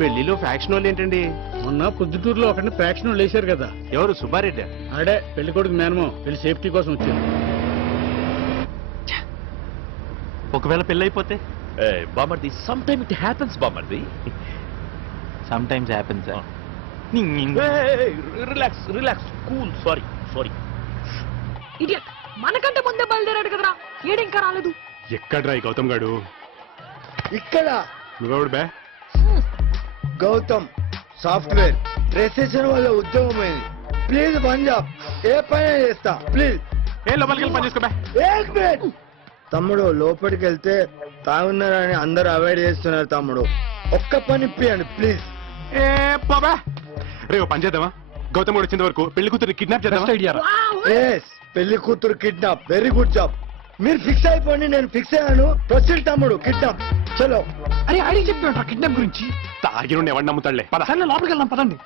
పెళ్లిలో ఫ్యాక్షన్ వాళ్ళు ఏంటండి? మొన్న పొద్దుటూరులో ఒకరిని ఫ్యాక్షన్ లేచారు కదా. ఎవరు? సుబ్బారెడ్డి? ఆడే పెళ్లి కొడుకు మేనమో పెళ్లి సేఫ్టీ కోసం వచ్చారు. ఒకవేళ పెళ్ళి అయిపోతే? బామర్ది, సమ్ టైమ్ ఇట్ హ్యాపెన్స్ బామర్ది. Some times happens. Relax relax, cool. Sorry sorry. Idiot, మనకంటే ముందే బయలుదేరాడు కదరా, ఏడింకా రాలేదు. ఎక్కడ్రా ఈ గౌతమ్ గాడు? ఇక్కడ నువ్వెవడు బే? గౌతమ్ సాఫ్ట్వేర్ రిసెప్షన్ వల్ల ఉద్యోగం అయింది. ప్లీజ్ పంజాబ్ ఏ పని చేస్తా ప్లీజ్. ఏ లోపలికి వెళ్ళి పని చేసుకో బే. ఏక్ మినిట్ తమ్ముడు, లోపలికి వెళ్తే తాగున్నారని అందరూ అవాయిడ్ చేస్తున్నారు తమ్ముడు. ఒక్క పని ఇప్పియండి ప్లీజ్. ఏ పోబా. రేపు పని చేద్దామా? గౌతమ్ గారు వచ్చేంత వరకు పెళ్లి కూతురు కిడ్నాప్ చేద్దామా? ఎస్, పెళ్లి కూతురు కిడ్నాప్. Very good job. మీరు ఫిక్స్ అయిపోండి, నేను ఫిక్స్ అయ్యాను. ప్రొసీడ్ తమ్ముడు, కిడ్నాప్. చలో. అరే ఆడి చెప్పాడు కిడ్నాప్ గురించి. తాగి నుండి ఎవరిని నమ్ముతాడులే. పద. సరే లోపలికి వెళ్దాం పదండి.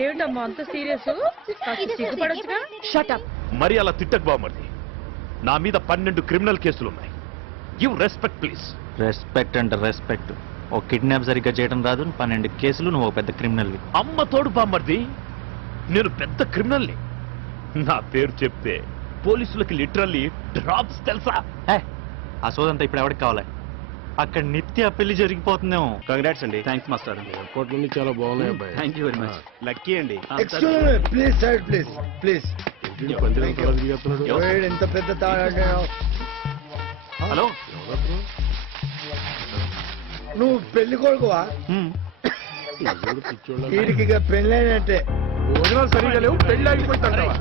ఏమిటమ్మా అంత సీరియస్? సిగ్గుపడొచ్చుగా. షటప్. మరి అలా తిట్టకు బామర్ది. నా మీద 12 క్రిమినల్ కేసులున్నాయి. Give respect please. రెస్పెక్ట్ అంటే రెస్పెక్ట్. ఓ కిడ్నాప్ సరిగ్గా చేయడం రాదు, 12 కేసులు, నువ్వు పెద్ద క్రిమినల్వి. అమ్మ తోడు బామర్ది, నేను పెద్ద క్రిమినల్ని. నా పేరు చెప్తే పోలీసులకి లిటరల్లీ డ్రాప్స్ తెలుసా? ఆ సోదంతా ఇప్పుడు ఎవరికి కావాలి? అక్కడ నిత్య పెళ్లి జరిగిపోతుందేమో. కంగ్రాట్స్ అండి. Thanks master. ఎయిర్పోర్ట్ నుండి చాలా బాగున్నాయి అబ్బాయి. Thank you very much. Lucky అండి. Excuse me please, side please please. ఎంత పెద్ద తాడా. హలో, నువ్వు పెళ్లి కొడుకువా? వీడికి ఇక పెళ్ళైనట్టే. భోజనాలు సరిగా లేవు, పెళ్లి ఆగిపోయిందంటావా?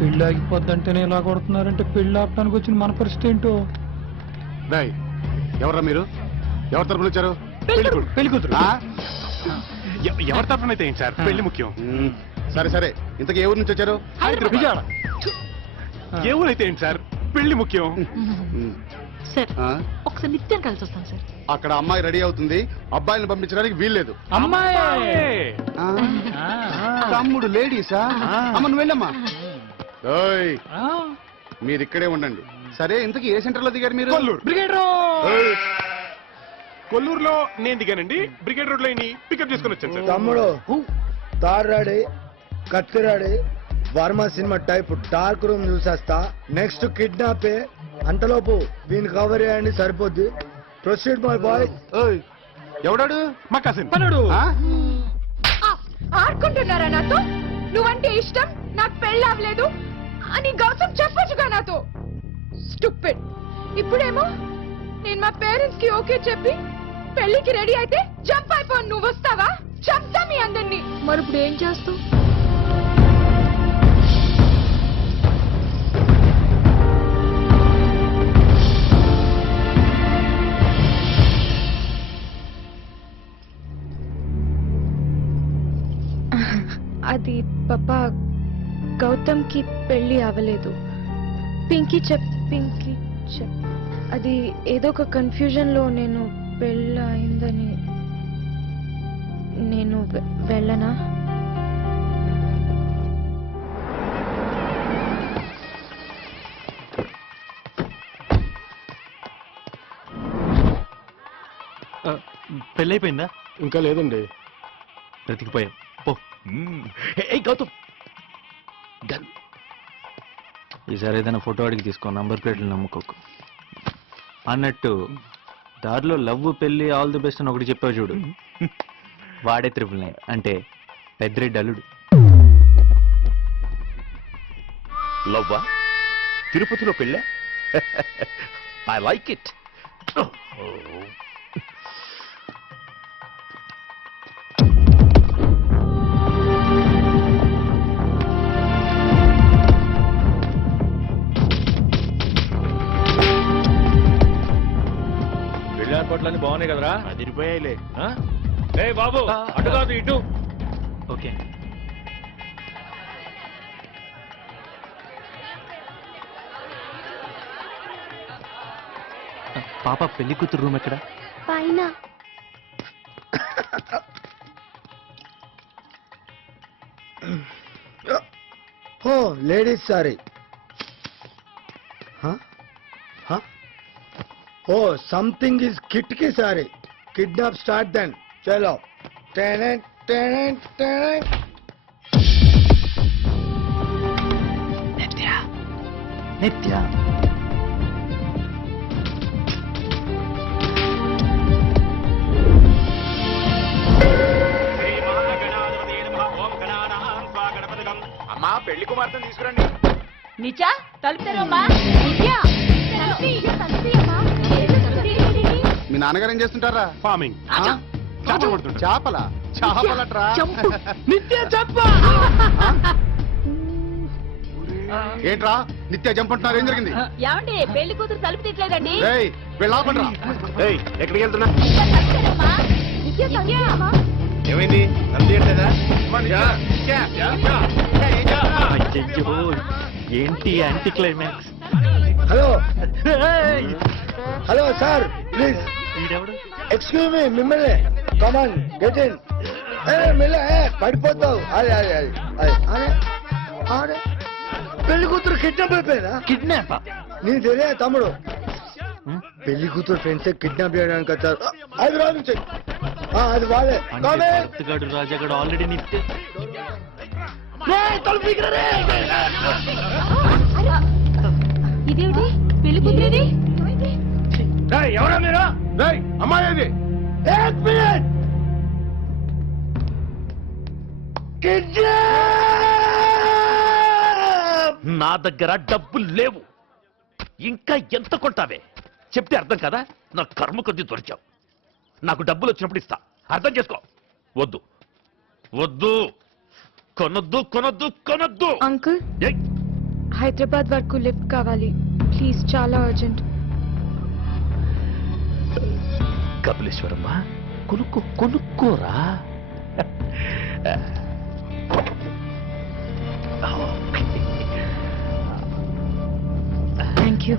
పెళ్లి ఆగిపోద్దంటేనే ఇలా కొడుతున్నారంటే పెళ్లి ఆపడానికి వచ్చిన మన పరిస్థితి ఏంటో. ఎవర్రా మీరు? ఎవరి తరఫున వచ్చారు? పెళ్లి కూతురు. ఎవరి తరఫున అయితే ఏంటి సార్? పెళ్లి ముఖ్యం. సరే సరే, ఇంతకు ఏ ఊరు నుంచి వచ్చారు? విజయవాడ. ఏ ఊరు అయితే ఏంటి సార్? పెళ్లి ముఖ్యం. సార్ ఒకసారి నిత్యం కలిసి వస్తాను సార్. అక్కడ అమ్మాయి రెడీ అవుతుంది, అబ్బాయిని పంపించడానికి వీల్లేదు. అమ్మాయి తమ్ముడు లేడీసా? అమ్మ నువ్వు వెళ్ళమ్మా. ఓయ్, మీరు ఇక్కడే ఉండండి. సరే, ఇంతకీ ఏ సెంటర్ లో దిగారు మీరు? కొల్లూరులో నేను దిగానండి. బ్రిగేడ్ రోడ్ లో పికప్ చేసుకుని వచ్చాను సార్. తమ్ముడు తారాడి కత్తిరాడి Varma cinema type dark room చూసేస్తా. నెక్స్ట్ కిడ్నాపే. అంతలోపు దీన్ని కవర్ చేయండి, సరిపోద్ది. Proceed my boy. ఎవడాడు? మా కసిన్. ఆడుకుంటున్నారా నాతో? నువ్వంటే ఇష్టం, నాకు పెళ్ళి అవ్వలేదు అని గౌతమ్ చెప్పొచ్చుగా నాతో. స్టూపిడ్. ఇప్పుడేమో నేను మా పేరెంట్స్ కి ఓకే చెప్పి పెళ్లికి రెడీ అయితే జంప్ అయిపోను. నువ్వు వస్తావా? చెప్తా మీ అందరినీ. మరి ఇప్పుడు ఏం చేస్తావు? అది పాపా, గౌతమ్ కి పెళ్లి అవ్వలేదు. పింకీ చెప్ అది ఏదో ఒక కన్ఫ్యూజన్ లో నేను పెళ్ళి అయిందని. నేను వెళ్ళనా? పెళ్ళి అయిపోయిందా? ఇంకా లేదండి. బ్రతికిపోయావు. పో. ఏ గౌతమ్, గన్. ఈసారి ఏదైనా ఫోటో అడిగి తీసుకో, నంబర్ ప్లేట్లు నమ్ముకోకు. అన్నట్టు దారిలో లవ్, పెళ్లి, ఆల్ ది బెస్ట్ అని ఒకటి చెప్పావు చూడు, వాడే 999 అంటే పెద్దిరెడ్డి అల్లుడు. లవ్వా? తిరుపతిలో పెళ్ళా? I like it. ఏర్పాట్లన్నీ బాగున్నాయి కదరా? అదిరిపోయాయిలే. ఏ బాబు, అటు కాదు ఇటు. ఓకే. పాప పెళ్లి కూతురు రూమ్ ఎక్కడ? పైన. ఓ లేడీస్ సారీ ఓ సంథింగ్ ఇస్ కిట్కి సారీ కిడ్నాప్ స్టార్ట్ దెన్ చలో టెనెంట్ టెనెంట్ టెనెంట్ నిత్య అమ్మా పెళ్లి కుమార్తెను తీసుకురండి. నిజా తలుపు తెరవమ్మా. నిత్యా మీ నాన్నగారు ఏం చేస్తుంటారా? ఫార్మింగ్. చేపలు పడుతుంటారు. చేపల చేపలట్రా. ఏంట్రా నిత్య జంప్ అంటున్నారు, ఏం జరిగింది? ఏమండి పెళ్లి కూతురు తలుపు తీయట్లేదండి. ఏయ్ వెళ్ళాపండ్రా. ఏయ్ ఎక్కడికి వెళ్తున్నా? ఏమైంది తీయట్లేదా? అయ్యో ఏంటి anti climax? Hello hello sir please వీడెవడు? ఎక్స్క్యూజ్ మీ మిమ్మల్ని కమాన్ గెట్ ఇన్ మిల్ల పడిపోతావు అదే అదే అదే అదే అరే అరే పెళ్లి కూతురు కిడ్నాప్ అయిపోయిందా? కిడ్నాప్? నీ తెలియ తమ్ముడు పెళ్లి కూతురు ఫ్రెండ్స్ కిడ్నాప్ చేయడానికి వచ్చారు. అది రాదు అది వాళ్ళే భరత్గాడు రాజాగాడు ఆల్రెడీ నిత్య ఇదేమిటి పెళ్లి కూతురేది? ఎవరా మీరు? అమ్మాయి అది. నా దగ్గర డబ్బులు లేవు. ఇంకా ఎంత కొంటావే చెప్తే అర్థం కదా. నా కర్మ కొద్ది దొరికావు. నాకు డబ్బులు వచ్చినప్పుడు ఇస్తా, అర్థం చేసుకో. వద్దు వద్దు, కొనొద్దు కొనొద్దు కొనొద్దు. అంకుల్ ఏయ్, హైదరాబాద్ వరకు లిఫ్ట్ కావాలి ప్లీజ్, చాలా అర్జెంట్. కపిలేశ్వరమ్మ కొనుక్కో కొనుక్కోరా. Thank you.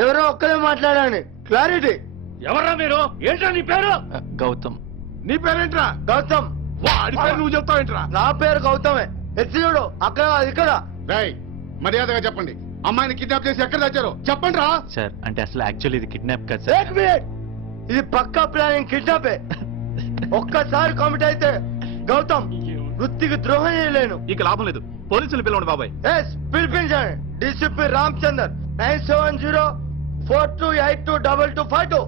ఎవరో ఒక్కరే మాట్లాడాను క్లారిటీ. ఎవరా మీరు? ఏంట్రా నీ పేరు? గౌతమ్. నీ పేరేంట్రా? గౌతమ్. వాడి పేరు నువ్వు చెప్తావేంట్రా? నా పేరు గౌతమే. ఎత్తుడు అక్కడ ఇక్కడ. రేయ్ మర్యాదగా చెప్పండి, అమ్మాయిని కిడ్నాప్ చేసి ఎక్కడ తెచ్చారో చెప్పండి రా. సార్ అంటే అసలు యాక్చువల్లీ ఇది కిడ్నాప్ కాదు Wait సార్. a minute. ఇది పక్కా ప్లానింగ్ కిడ్నాపే. ఒక్కసారి కామిట్ అయితే గౌతమ్ వృత్తికి ద్రోహం చేయలేను. ఇక లాభం లేదు, పోలీసులు పిలవండి బాబాయ్. ఎస్ పిలిపించండి. డిసిపి రామచందర్ 9704282252.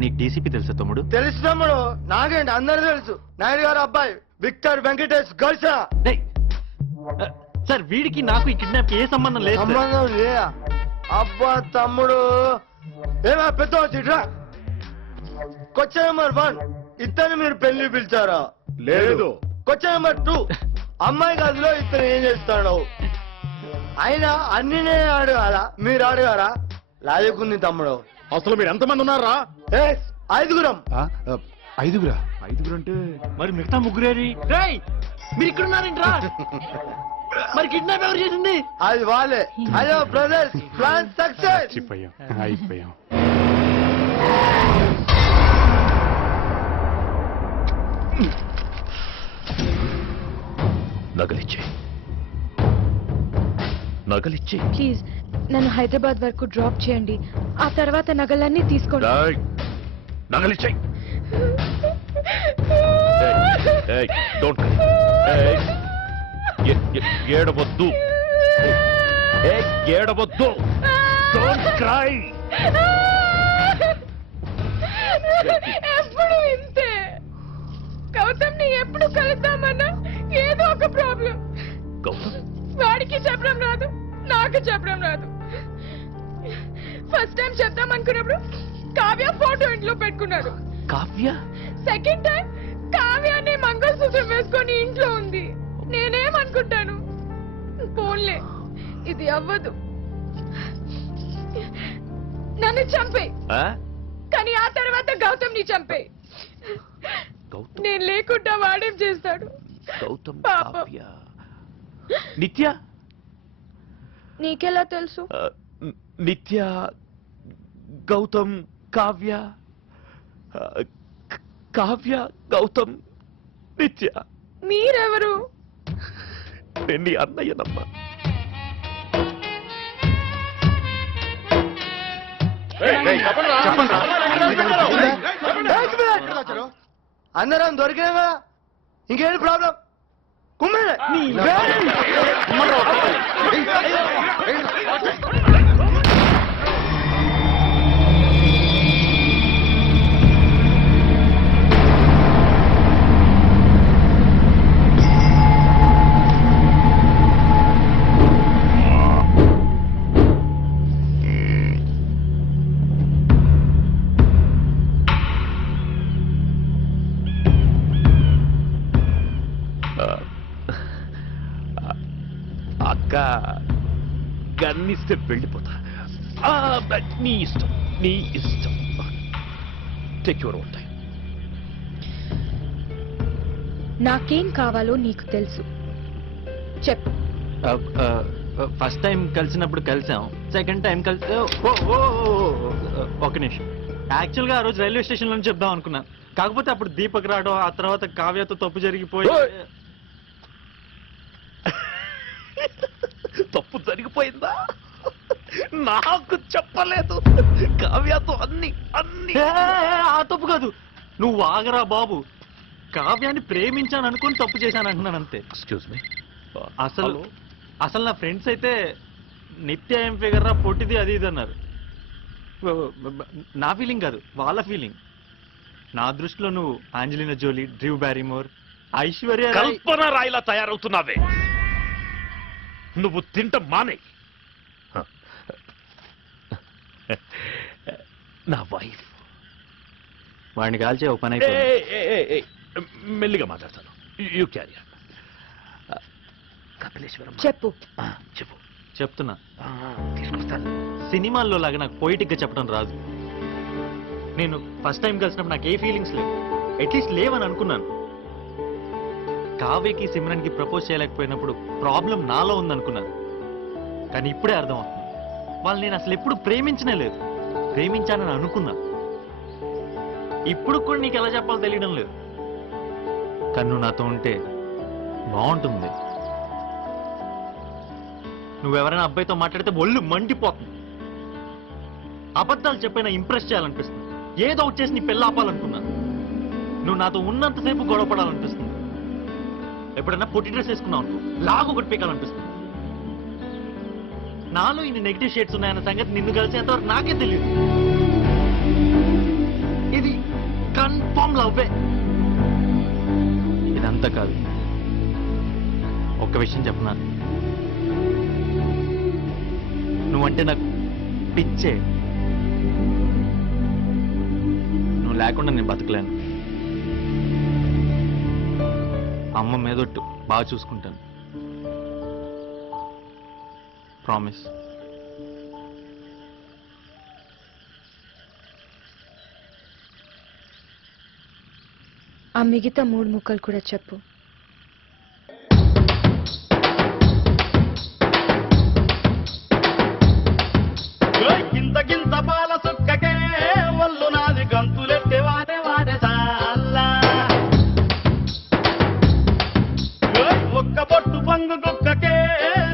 నీకు డీసీపీ తెలుసా తమ్ముడు? తెలిసినప్పుడు నాగేంటి అందరూ తెలుసు. నాయుడు గారు అబ్బాయి విక్టర్ వెంకటేష్ గర్ల్స్ డేయ్, సార్ వీడికి నాకు ఈ కిడ్నాప్ ఏ సంబంధం లేదు సార్. సంబంధం లేదా? అబ్బా తమ్ముడు ఏమా పెద్ద వచ్చిట్రా. క్వశ్చన్ నెంబర్ 1 ఇద్దరు మీరు పెళ్లి పిలిచారా? లేదు. క్వశ్చన్ నెంబర్ 2 అమ్మాయి గదిలో ఇతను ఏం చేస్తాడు? అయినా అన్ని నేను అడగాలా, మీరు అడగారా? లాజకుంది తమ్ముడు. అసలు మీరు ఎంతమంది ఉన్నారా? ఎస్ 5గురం. 5గురా? 5 అంటే మరి మిగతా ముగ్గురేరి? రేయ్ మీరు ఇక్కడ ఉన్నారేంట్రా? మరి కిడ్నాప్ ఎవరు చేసింది? అది వాళ్ళే. Hello brothers, plan success. అయిపోయాం. నగలిచ్చే నగలిచ్చే. ప్లీజ్ నన్ను హైదరాబాద్ వరకు డ్రాప్ చేయండి, ఆ తర్వాత నగలన్నీ తీసుకోండి. నగలిచ్చే. డోంట్ ఏడవద్దు, ఏడవద్దు. Don't cry. ఎప్పుడు ఇంతే. గౌతమ్ ని ఎప్పుడు కలుద్దామన్నా ఏదో ఒక ప్రాబ్లం. గౌతమ్ వాడికి చెప్పడం రాదు, నాకు చెప్పడం రాదు. ఫస్ట్ టైం చెప్దాం అనుకున్నప్పుడు కావ్య ఫోటో ఇంట్లో పెట్టుకున్నాడు. కావ్య? సెకండ్ టైం కావ్యాన్ని మంగళసూత్రం వేసుకొని ఇంట్లో ఉంది. నేనేమనుకుంటాను, పోన్లే ఇది అవ్వదు, నన్ను చంపే. కానీ ఆ తర్వాత గౌతమ్ ని చంపే. గౌతమ్ నేను లేకుండా వాడేం చేస్తాడు? గౌతమ్ పాపం. కావ్య. నిత్య? నీకెలా తెలుసు? నిత్య గౌతమ్ కావ్య కావ్య గౌతమ్ నిత్య మీరెవరు? నేను నీ అన్నయ్యనమ్మా. అందరం దొరికినా కదా, ఇంకేంటి ప్రాబ్లం? కుమ్మే అక్క గన్నిస్తే వెళ్ళిపోతా. నీ ఇష్టం, నీ ఇష్టం. Take your own time. నాకేం కావాలో నీకు తెలుసు, చెప్పు. ఫస్ట్ టైం కలిసినప్పుడు కలిసాం, సెకండ్ టైం కలిసి ఒక నిమిషం. యాక్చువల్గా ఆ రోజు రైల్వే స్టేషన్ లో చెప్దాం అనుకున్నాను, కాకపోతే అప్పుడు దీపక్ రావడం, ఆ తర్వాత కావ్యతో తప్పు జరిగిపోయి. తప్పు జరిగిపోయిందా? నాకు చెప్పలేదు. కావ్యతో అన్ని అన్ని. ఆ తప్పు కాదు, నువ్వు ఆగరా బాబు. కావ్యాన్ని ప్రేమించాను అనుకుని తప్పు చేశాను అంటున్నాను అంతే. Excuse me. అసలు నా ఫ్రెండ్స్ అయితే నిత్య ఏం ఫిగర్ రా, పొట్టిది అది ఇది అన్నారు. నా ఫీలింగ్ కాదు, వాళ్ళ ఫీలింగ్. నా దృష్టిలో నువ్వు ఆంజలినా జోలీ, డ్రూ బ్యారిమోర్, ఐశ్వర్య కల్పన రాయిలా తయారవుతున్నావే. నువ్వు తింటం మానే. నా వైఫ్. వాడిని కాల్చే ఓ పని అయిపోయింది. మెల్లిగా మాట్లాడతాను. You carry on. కపిలేశ్వరం చెప్పు. చెప్పు. చెప్తున్నా, తీసుకొస్తాను. సినిమాల్లో లాగా నాకు పొయిటిక్ గా చెప్పడం రాదు. నేను ఫస్ట్ టైం కలిసినప్పుడు నాకు ఏ ఫీలింగ్స్ లేవు, అట్లీస్ట్ లేవని అనుకున్నాను. కావ్యకి సిమ్రన్కి ప్రపోజ్ చేయలేకపోయినప్పుడు ప్రాబ్లం నాలో ఉందనుకున్నాను. కానీ ఇప్పుడే అర్థమవుతుంది, వాళ్ళు నేను అసలు ఎప్పుడు ప్రేమించనే లేదు. ప్రేమించానని అనుకున్నా. ఇప్పుడు కూడా నీకు ఎలా చెప్పాలో తెలియడం లేదు. కానీ నువ్వు నాతో ఉంటే బాగుంటుంది. నువ్వెవరైనా అబ్బాయితో మాట్లాడితే ఒళ్ళు మండిపోతుంది. అబద్ధాలు చెప్పైనా ఇంప్రెస్ చేయాలనిపిస్తుంది. ఏదో ఒకటి చేసి నీ పెళ్ళి ఆపాలనుకున్నా. నువ్వు నాతో ఉన్నంతసేపు గొడవపడాలనిపిస్తుంది. ఎప్పుడైనా పొట్టి డ్రెస్ వేసుకున్నావు అనుకో, లాగు ఒకటి పీకాలనిపిస్తుంది. నాలో ఇన్ని నెగిటివ్ షేడ్స్ ఉన్నాయన్న సంగతి నిన్ను కలిసేంతవరకు నాకే తెలియదు. ఇది కన్ఫర్మ్ లవ్వే. ఇదంతా కాదు, ఒక్క విషయం చెప్పనా, నువ్వంటే నాకు పిచ్చే. నువ్వు లేకుండా నేను బతకలేను. అమ్మ మీదొట్టు, బాగా చూసుకుంటాను. ప్రామిస్. ఆ మిగతా 3 ముక్కలు కూడా చెప్పు. గింత పాల సుక్కకే ఒళ్ళు నాది గంతులెట్టే వాడే వాడే సాల్లా. ఒక్క బొట్టు పంగు కుక్కకే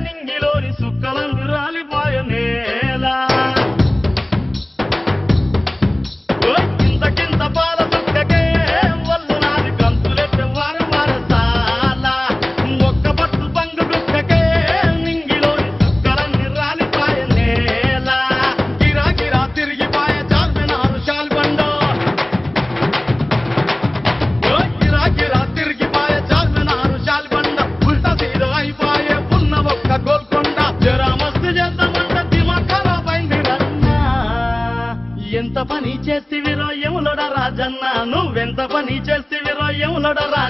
నింగిలోని సుక్కలందు రాలిపోయ నేల. గింత పాల సుక్కకే ఒళ్ళు నాది గంతులెట్టే వాడే వాడే సాల్లా. ఒక్క బొట్టు పంగు కుక్కకే నింగిలోని సుక్కలన్నీ రాలిపోయ నేల. తిరిగిపోయే చార్మినారు శాల్బండో. తిరిగిపోయే చార్మినారు శాల్బండ. ఉల్టా సీదా అయిపోయే ఉన్న ఒక్క గోల్కొండ. జరా మస్తు చేద్దామంట దిమాగ్ ఖరాబ్ అయింది రన్నా. ఎంత పని చేస్తివిరో యములోడ రాజన్న, నువ్వెంత పని చేస్తివిరో యములోడ రాజన్న.